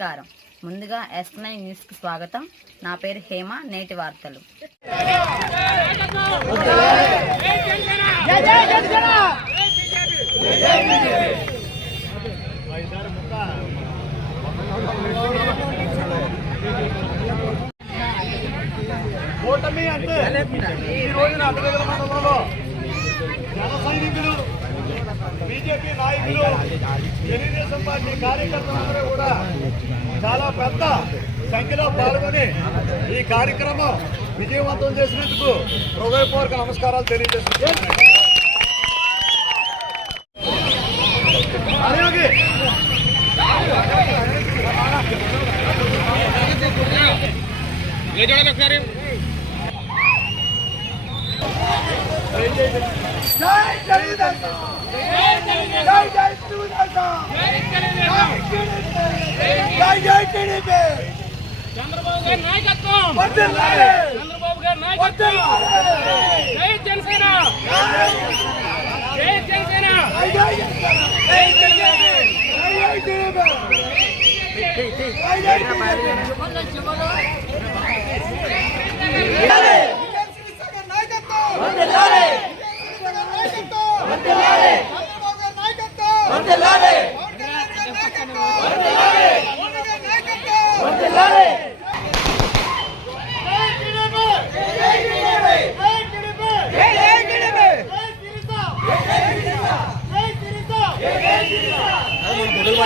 నమస్కారం. ముందుగా yes nine న్యూస్కి స్వాగతం. నా పేరు హేమ నేటి వార్తలు. కూటమి అంటే ఈ రోజున అడ్డగల మండలంలో జన సైనికులు బీజేపీ నాయకులు తెలుగుదేశం పార్టీ కార్యకర్తలందరూ కూడా పెద్ద సంఖ్యలో పాల్గొని ఈ కార్యక్రమం విజయవంతం చేసినందుకు హృదయపూర్వక నమస్కారాలు తెలియజేస్తున్నాను అలాగే జై జై జై జై జై జై టీడీపీ. చంద్రబాబు గారి నాయకత్వం. చంద్రబాబు గారి నాయకత్వం. జై జనసేన. జై జనసేన. జై జై జై జై టీడీపీ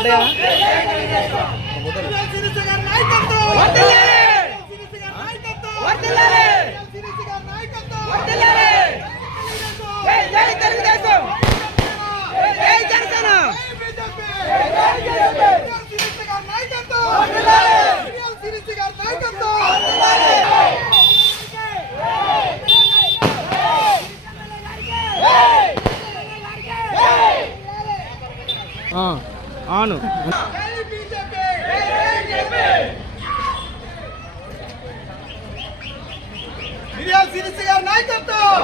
జై జై టీడీపీ అవును మిరియాల సిరిసి గారి నాయకత్వం మిరియాల సిరిసి గారి నాయకత్వం!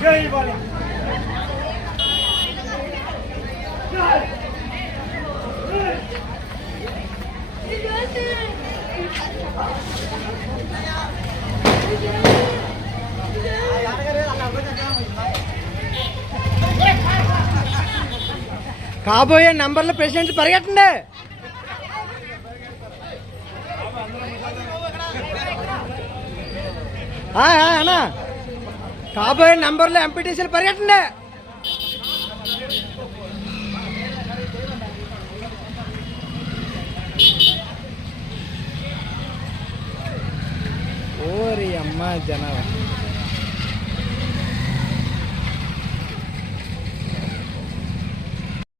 జై బాల కాబోయే నంబర్లు ప్రెసిడెంట్ పరిగెట్టండి అన్నా. కాబోయే నంబర్లు ఎంపీటీసీలు పరిగెట్టండి más ya nada.